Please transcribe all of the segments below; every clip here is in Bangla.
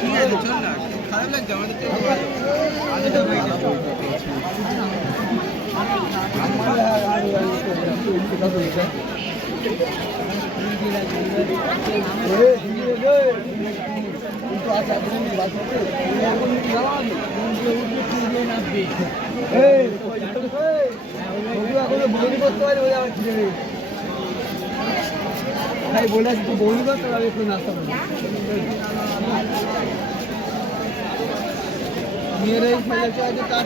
ঠিক আছে চল না, খারাপ লাগছে আমাদের তো। ভাই বলে তুই বলবি তো আমি একটু নাস্তা করবো মেয়ের এই ছেলেটা আছে তার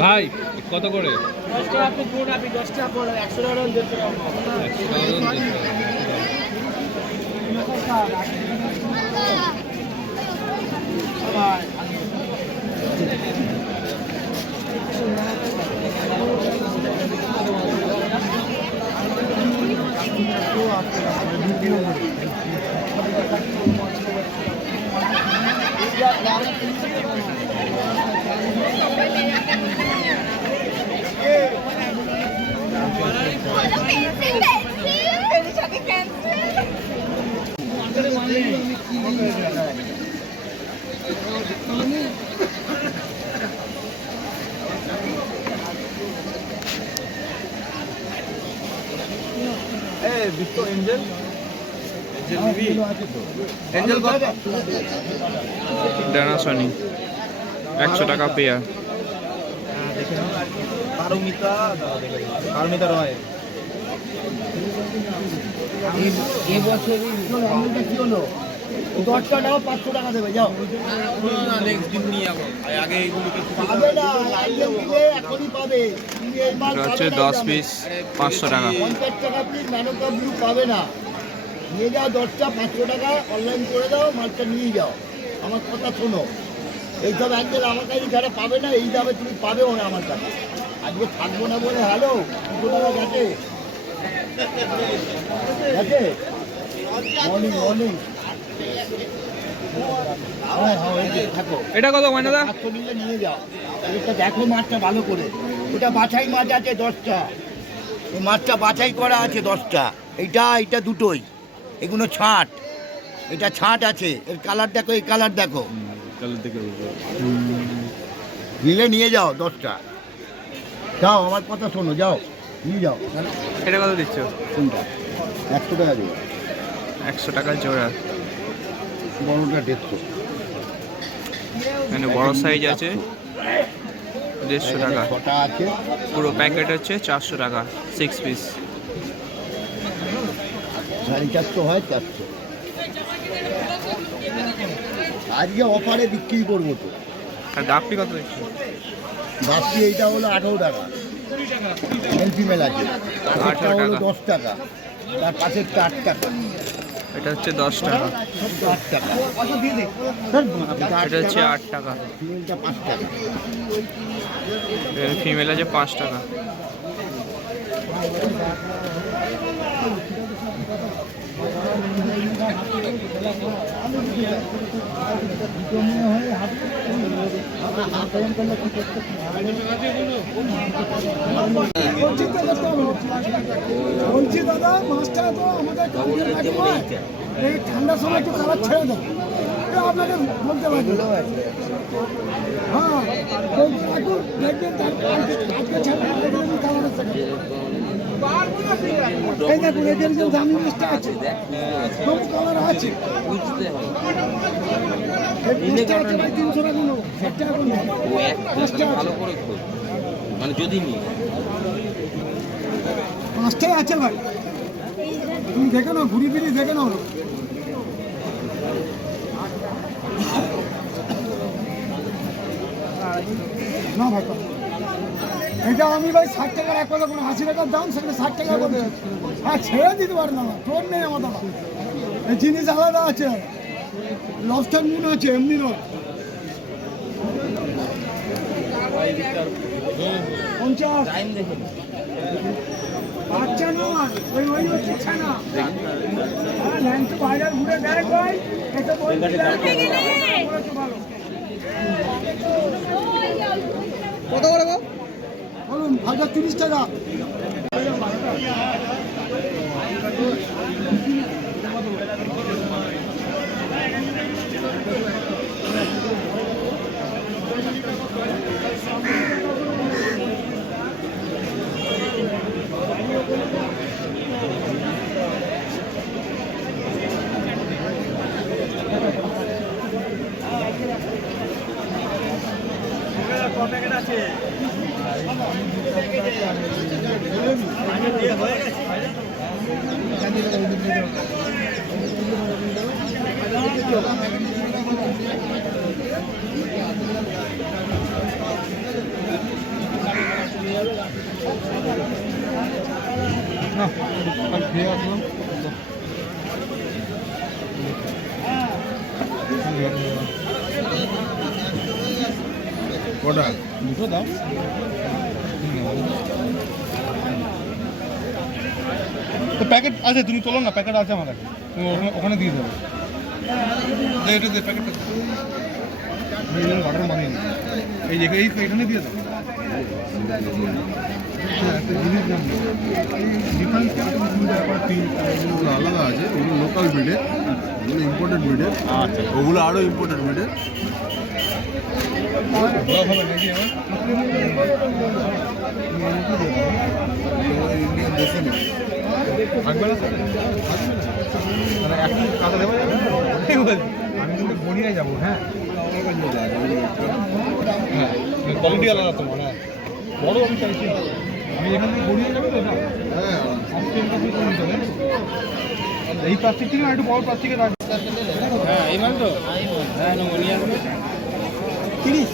ভাই কত করে? 10 টাকা আপনি পুরো আপনি 10 টাকা পড়ে 100 টাকা 150 ডানাসনি 100 টাকা পেয়ার। পারমিতা রয় এবছরই কি হলো 10 টাকা 500 টাকা দেবে যাও নেক্সট দিন নিয়ে যাবো। আগে এইগুলোকে পাবে না লাইনে দিলে এখনই পাবে হচ্ছে 10 পিস 500 টাকা। 50 টাকা প্লিজ ম্যানোকা ব্লু পাবে না নিয়ে যাও 10টা 500 টাকা অনলাইন করে দাও মালটা নিয়ে যাও আমার কথা শোনো এইসব অ্যাঙ্গেল আমার কাছে যারা পাবে না এই দামে তুমি পাবেও না আমার কাছে আজকে থাকবো না বলে হ্যালো 200 টাকা গেছে গেছে মর্নিং মর্নিং হ্যাঁ হ্যাঁ এই যে থাকো এটা কত মানে দাদা? 500 নিলে নিয়ে যাও এটা দেখো মাছটা ভালো করে ওটা বাছাই মাছ আছে 10টা এই মাছটা বাছাই করা আছে 10টা এইটা দুটোই এগুলো ছাট এটা ছাট আছে এর কালার দেখো এই কালার দেখো নিলে নিয়ে যাও 10টা যাও আমার কথা শোনো যাও নিয়ে যাও এটা কত দিচ্ছ? কোনটা 100 টাকা দেবো 100 টাকা জোড়া। বড়টা 150 এখানে বড় সাইজ আছে 150 টাকা। ছটা আছে পুরো প্যাকেট হচ্ছে 400 টাকা 6 পিস। 450 হয় 400 আজকে অফারে বিক্রি করবো তো। আর দাপটি কত দিচ্ছ? বাকি এইটা হলো 18 টাকা মেল ফিমেল আছে 18 হলো টাকা। 10 টাকা তার পাশেরটা 8 টাকা এটা হচ্ছে 10 টাকা। 8 টাকা এটা হচ্ছে 8 টাকা। ফিমেলটা 5 টাকা ফিমেল আছে 5 টাকা। বলছি দাদা মাছটা তো আমাদের এই ঠান্ডার সময় একটু কালার ছেড়ে দেয় আপনাকে বলতে পারছি হ্যাঁ বলতে রাখুন দেখবেন আজকে ছেড়ে কালার এই দেখুন এদের যে দামি মাছটা আছে সব কালার আছে মাছটা আছে ভাই 300 টাকা নেবো 60 টাকা করে মাছটা ভালো করে মানে যদি নি মাছটাই আছে ভাই তুমি দেখে নাও ঘুরি ফিরি দেখে নাও না ভাই এটা আমি ভাই 60 টাকার এক কথা কোনো 80 টাকার দাম সেখানে 60 টাকা করে হ্যাঁ ছেড়ে দিতে পারে না তোর নেই আমার দাদা এই জিনিস আলাদা আছে লবস্টার নুন আছে এমনি নয় 50 বাচ্চা নয়, ওই হচ্ছে ছানা। হ্যাঁ, ল্যাংচা বাইরে ঘুরে দেয় ভাই, এটা বলছি ভালো। কত করে গো? বলুন, 30 টাকা। কটা দুটো দাও। তো প্যাকেট আছে, তুমি তোলো না, প্যাকেট আছে আমার কাছে, তুমি ওখানে দিয়ে দেবো। এটা দিয়ে প্যাকেটটা ঘরের মানিয়ে এই যে এইখানে দিয়ে দেবো। একটা জিনিস ডিফারেন্স আলাদা আছে, ওগুলো লোকাল ব্রিডের, ওগুলো ইম্পোর্টেড ব্রিডের। আচ্ছা, ওগুলো আরও ইম্পোর্টেড ব্রিডের। ইন্ডিয়ান দেশে নেই। আমি কিন্তু গড়িয়ায় যাবো। হ্যাঁ, কোয়ালিটি আলাদা তো মনে হয়। বড় আমি চাইছি, আমি এখান থেকে গড়িয়ে যাবো তো। হ্যাঁ, এই প্লাস্টিক থেকে একটু বড় প্লাস্টিকের রাখবো। হ্যাঁ, এই মাল তো? হ্যাঁ, নমনিয়া 30।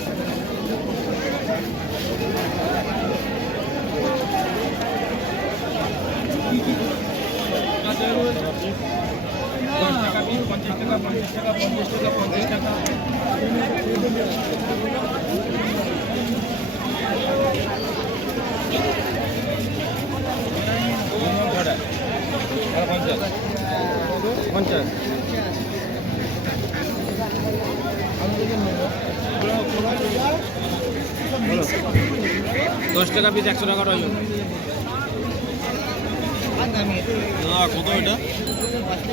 দশ টাকা পিস 100 টাকা রয়েছে। কত এটা?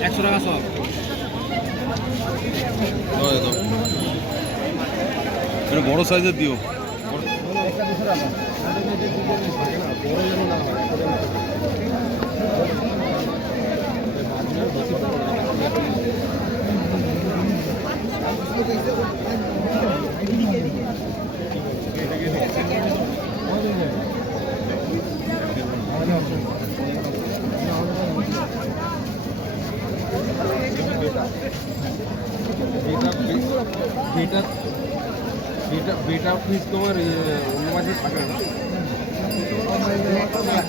100 টাকা সব। এটা বড় সাইজের দিও। বেটা পিস তোমার অন্য মাঝে থাকে না।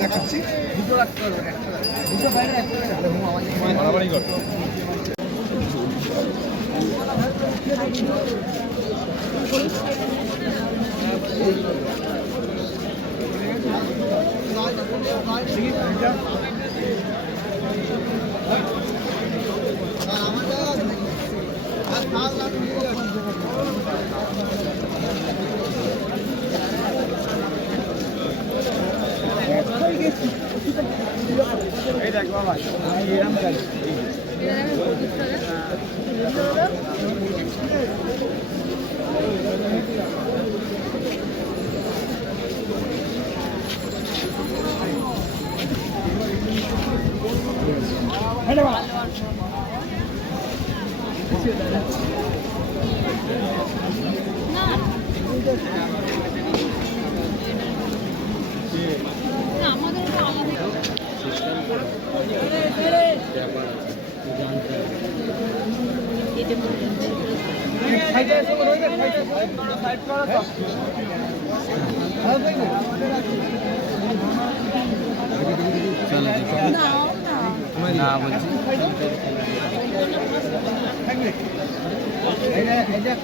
দেখাচ্ছি, দুটো রাখতে পারবে, দুটো বাইরে রাখতে পারবে। বাড়াবাড়ি করতো। এই দেখ বাবা, আমি এরকম চাই।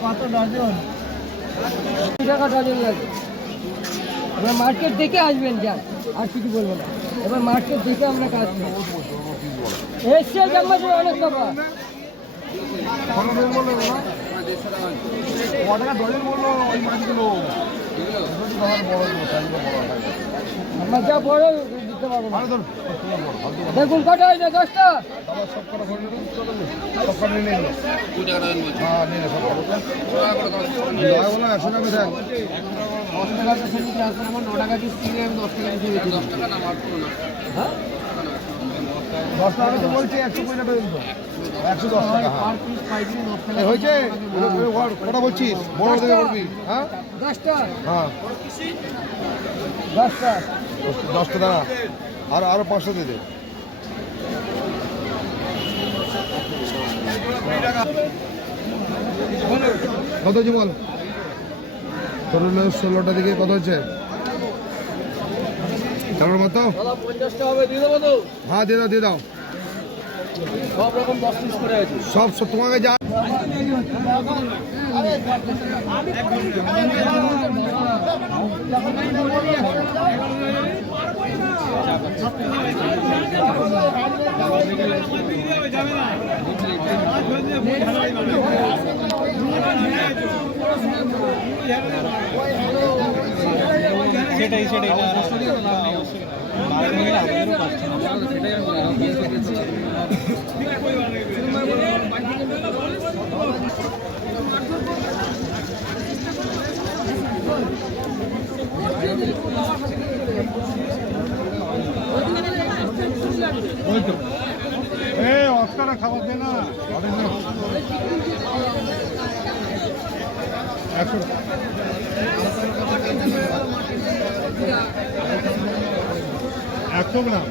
কত ডজন? 2 টাকা ডজন লাগে। আপনার মার্কেট দেখে আসবেন, যান, আর কিছু বলবো না। এবার মার্কেট দিকে আমরা কাজ করি এশিয়ার জানবাজি অনেক টাকা আমরা যা বড় দিতে পারবো না। দেখুন কটা হয়েছে 10টা আমার 9 টাকা পিস কিনে আমি 10 টাকা দিয়ে দিচ্ছি 10 টাকা না মাত্র না হ্যাঁ 10 টাকা তো বলছি 100 টাকা দেব 110 টাকা পার পিস পাইছি 10 টাকা হয়েছে কটা বলছিস বড় থেকে করবি হ্যাঁ 10টা হ্যাঁ 10টা 10 টাকা আরো 500 দিয়ে দে কত হচ্ছে বল তোর 16টা দিকে কত হচ্ছে চালোর মতো 50টা হবে দিয়ে দেবো তো হ্যাঁ দিয়ে দাও সব রকম 10 পিস করে আছে সব তোমাকে যা সেটাই অস্কারে খাবার দে না 100 গ্রাম